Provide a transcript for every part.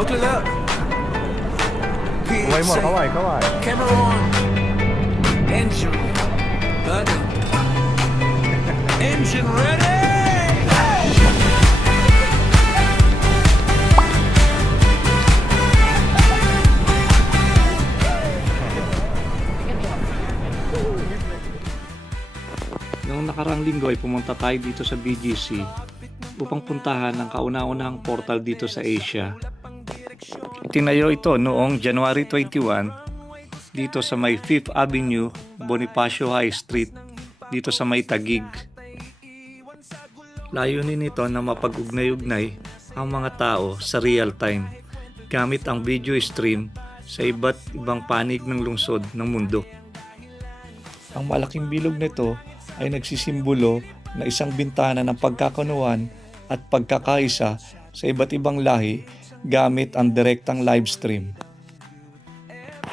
Buckle up. Kaway mo, kaway. Camera on. Engine. Engine ready. Noong nakarang linggo ay pumunta tayo dito sa BGC upang puntahan ang kauna-unahang portal dito sa Asia. Itinayo ito noong January 21 dito sa may 5th Avenue, Bonifacio High Street, dito sa may Taguig. Layunin nito na mapag-ugnay-ugnay ang mga tao sa real time gamit ang video stream sa iba't ibang panig ng lungsod ng mundo. Ang malaking bilog nito ay nagsisimbolo na isang bintana ng pagkakanuan at pagkakaisa sa iba't ibang lahi gamit ang direktang live stream.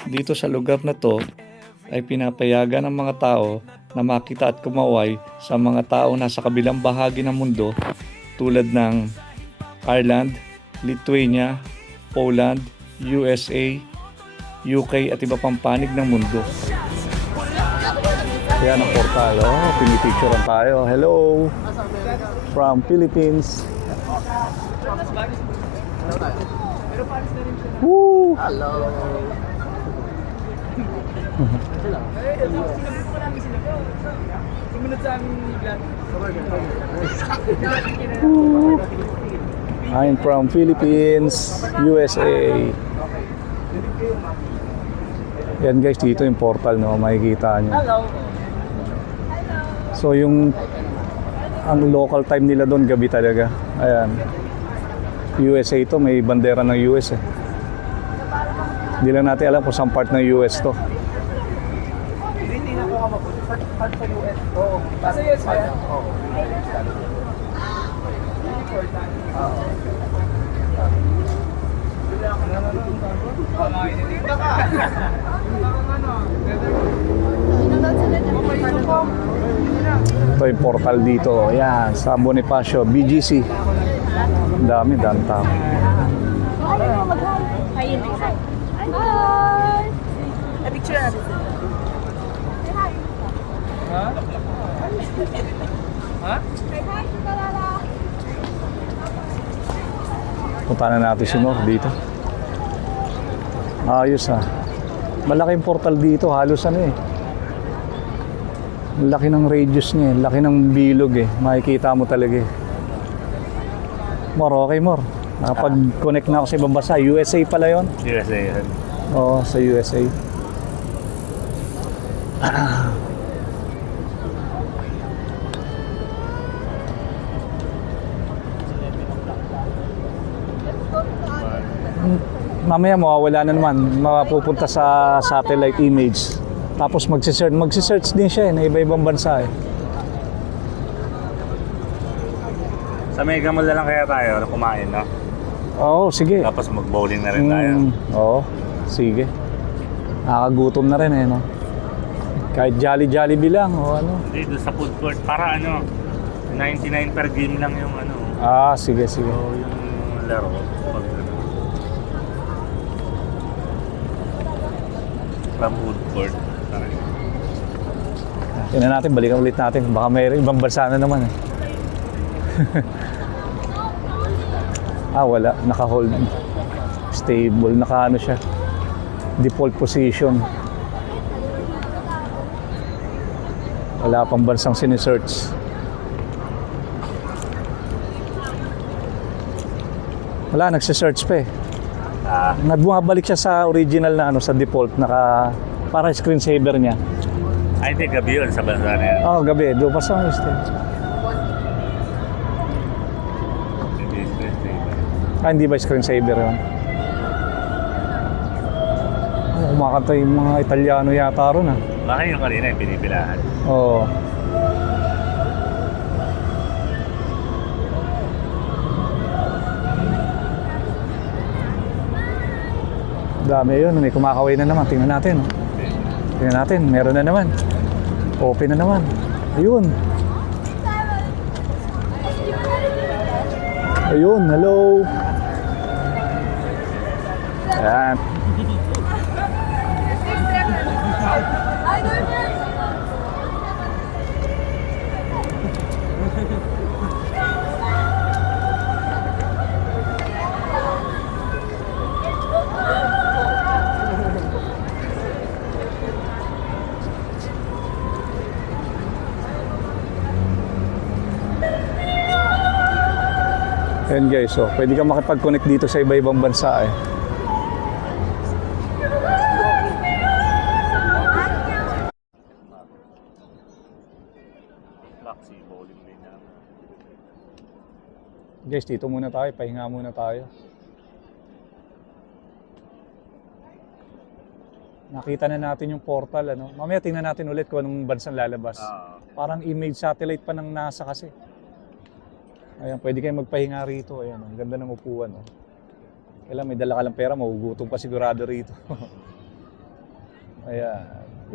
Dito sa lugar na to ay pinapayagan ng mga tao na makita at kumaway sa mga tao na sa kabilang bahagi ng mundo tulad ng Ireland, Lithuania, Poland, USA, UK at iba pang panig ng mundo. Yan ang portal, pinipicturean tayo. Hello! From Philippines. Woo! Hello. I'm from Philippines, USA. Yan guys, dito yung portal, no, makikita nyo. So yung ang local time nila doon gabi talaga. Ayan. USA to, may bandera ng US eh. Hindi lang natin alam kung saan part ng US to. Tinitingnan ko ka mabuti. Part sa US. Oo. Sa US ba yan? Oo. Ito yung portal dito. Ayan, sa Bonifacio, BGC. Ang dami tao. Hi! A-picture natin sila. Ha? Ha? Punta na natin si Nor dito. Ayos ha. Malaking portal dito, halos ano eh. Laki ng radius niya, laki ng bilog eh. Makikita mo talaga eh. Mor, okay Mor. Nakapag-connect na ako sa ibang bansa. USA pala yon. USA yan. Oo, sa USA. Mamaya mawawala na naman, mapupunta sa satellite image. Tapos magsisearch din siya na iba-ibang bansa eh. Sa Mega Mall na lang kaya tayo kumain, no? Oo, sige. Tapos mag-bowling na rin tayo. Oo, sige. Nakakagutom na rin eh, no? Kahit Jollibee lang o ano. Hindi, doon sa food court. Para ano, 99 per game lang yung ano. Ah, sige. So, yung laro. Pag, from food court. Tingnan natin, balikan ulit natin. Baka may ibang bansa na naman eh. Wala. Naka-hold. Stable. Naka-ano siya. Default position. Wala pang bansang sinisearch. Wala, nagsisearch pa eh. Bumabalik siya sa original na ano, sa default. Para screensaver niya. Ay, hindi. Gabi yun sa bansa na yan. Oo, gabi. Doon pa sa stage. Hindi ba screensaver yun? Kumakanta yung mga Italiano yata ron ah. Baka yung kanina yung pinipilahan. Oo. Dami yun. May kumakaway na naman. Tingnan natin. Tingnan natin. Meron na naman. Open na naman. Ayun. Ayun. Hello. Ayan. Ayan guys, so pwede kang makipag-connect dito sa iba-ibang bansa eh. Taxi, bowling lane na. Guys, dito muna tayo, pahinga muna tayo. Nakita na natin yung portal, ano. Mamaya tingnan natin ulit kung anong bansang lalabas. Parang image satellite pa ng NASA kasi. Ayan, pwede kayong magpahinga rito. Ayan, ang ganda ng upuan. Oh. Kailan may dala ka lang pera, magugutom pa sigurado rito. Ayan.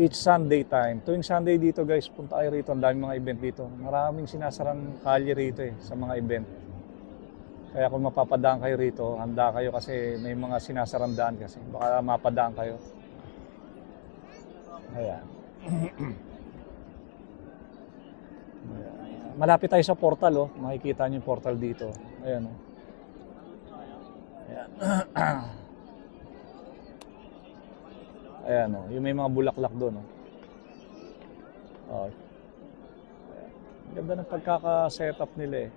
Each Sunday time. Tuwing Sunday dito guys, punta kayo rito. Ang daming mga event dito. Maraming sinasarang kalye rito eh, sa mga event. Kaya kung mapapadaan kayo rito, handa kayo kasi may mga sinasarang daan kasi. Baka mapadaan kayo. Ayan. Malapit tayo sa portal, oh. Makikita niyo yung portal dito. Ayan, oh. Ayan. Ayan, oh. Yung may mga bulaklak doon, oh. Oh. Ayan. Ganda ng pagkaka-setup nila, eh.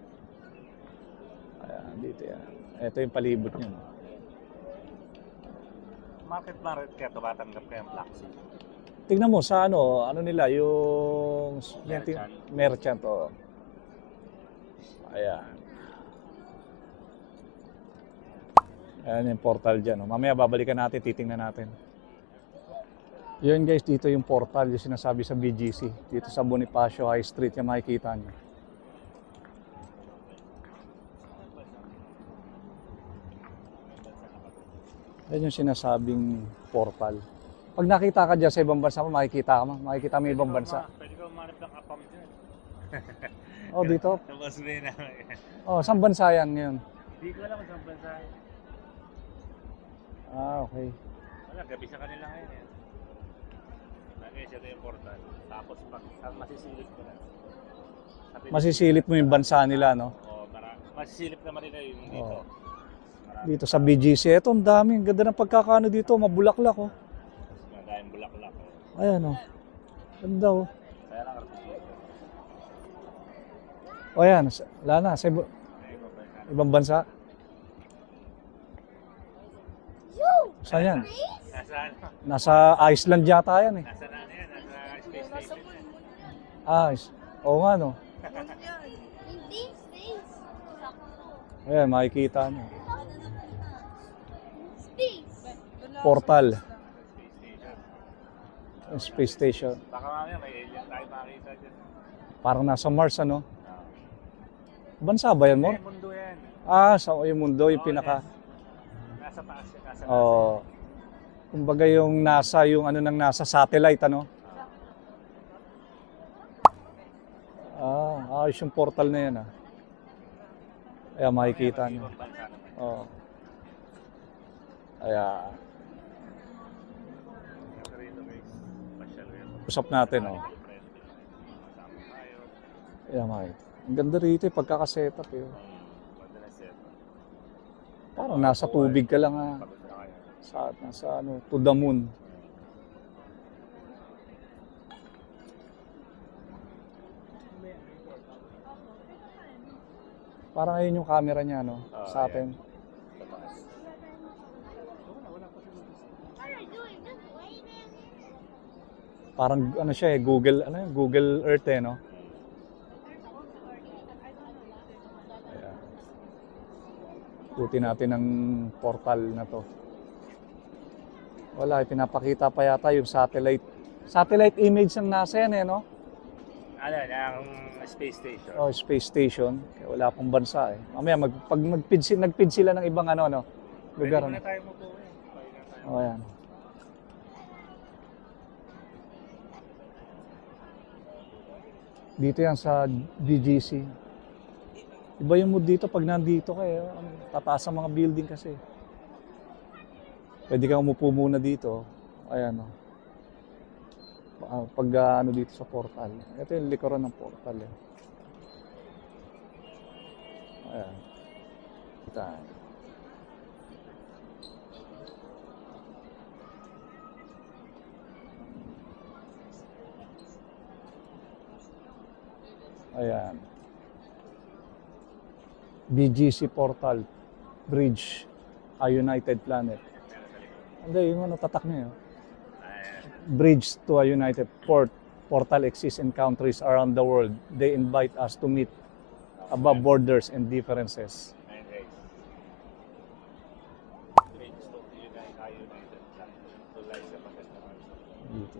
Ayan, dito yan. Ito yung palibot niyo, no? Market kaya tumatanggap kayang Blacksea. Tingnan mo sa ano nila, yung merchant, oh. Ayan. Ayan yung portal dyan. Oh. Mamaya babalikan natin, titingnan natin. Yun guys, dito yung portal, yung sinasabi sa BGC. Dito sa Bonifacio High Street, yung makikita nyo. Yan yung sinasabing portal. Pag nakita ka dyan sa ibang bansa, makikita mo yung ibang bansa. Pwede ka umanap ng kapam dyan. Oh, dito. Tapos may na. Oh, saan bansa yan ngayon? Hindi ko alam kung saan bansa. Ah, okay. Wala, gabi sa kanila ngayon eh. Nag-guess ito yung portal. Tapos pag masisilip ko na. Masisilip mo yung bansa nila, no? Oo, masisilip naman nila yung dito. Oh. Dito sa BGC. Ito, ang dami. Ang ganda ng pagkakaano dito. Mabulaklak, oh. Madaming bulaklak. Ayan, oh. Ganda, oh. Kaya lang artikulo. O yan, wala na. Sa ibang bansa. Saan yan? Nasa ano? Nasa Iceland yata yan, eh. Nasa ano yan? Nasa space station yan. Ah, oo nga, no. Ayan, makikita nyo. Portal. Space station. Baka mamaya may alien tayo makita dyan. Parang nasa Mars, ano? Bansa ba yan, Mor? Mundo yan. Ah, sa yung mundo, yung pinaka... Nasa taas yan. Nasa Oh, kumbaga yung NASA, yung ano ng NASA satellite, ano? Ah, ayos yung portal na yan, ah. Ayan, makikita nyo. Oh. Ayan. Usap natin, oh. Ayan, makikita. Ang ganda rito, pagkakasetup, eh. Parang nasa tubig ka lang, ah. Nasa ano, to the moon. Parang ayun yung camera niya, no? Sa atin. Parang ano siya eh, Google Earth eh, no? Ayan. Ikutin natin ang portal na to. Wala, pinapakita pa yata yung satellite image ng NASA yan eh, no? Ano, yung space station. Oh, space station. Kaya wala pong bansa eh. Mamaya, pag nagpid sila ng ibang ano, no? Lugar, Pwede ano? muna tayo mo po eh. Oh, ayan. Dito yan sa BGC. Iba yung mood dito pag nandito kayo. Tataas ang mga building kasi. Pwede kang umupo muna dito. Ayan o. Pag ano dito sa portal. Ito yung likuran ng portal eh. Ayan. Kita. Ayan. BGC Portal Bridge, a United Planet. Hindi, yung ano, tatak niya yun. Bridge to a United Portal exists in countries around the world. They invite us to meet above borders and differences. Ayun guys. Bridge to United Plan. Tulay sa Pangasinan. Dito.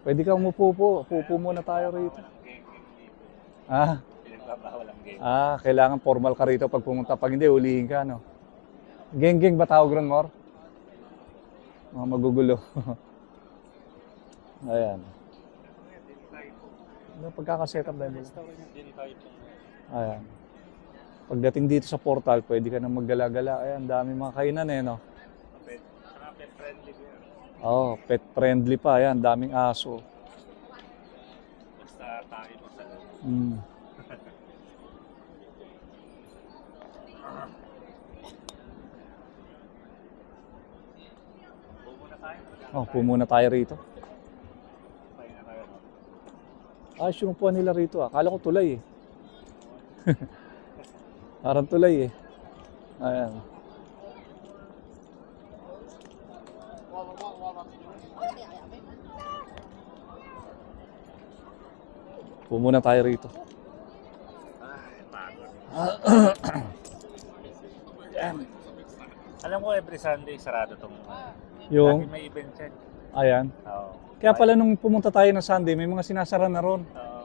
Pwede ka umupo po. Upo muna tayo rito. Walang game dito. Ah, Pinagbabawal ang game. kailangan formal ka rito pag pumunta. Pag hindi, ulihin ka, no? Geng-geng ba tawag ron, Mor? Mga magugulo. Ayan. Pagkakaset up dahil. Din tayo po. Ayan. Pagdating dito sa portal, pwede ka nang maggala-gala. Ayan, dami mga kainan eh, no? Saka pet friendly ko yan. Oh, pet friendly pa. Ayan, daming aso. Basta tayo mo sa loob. Mm. Muna tayo. Oh, pumuna tayo rito. Pahinga tayo. Ayos yung upuan nila rito. Akala ko tulay eh. Parang tulay eh. Ayan. Pumuna tayo rito. Ay, pagod. Alam ko every Sunday sarado tong Yung, lagi may event yan. ayan. Oo. Kaya pala nung pumunta tayo ng Sunday, may mga sinasara na ron. Oo.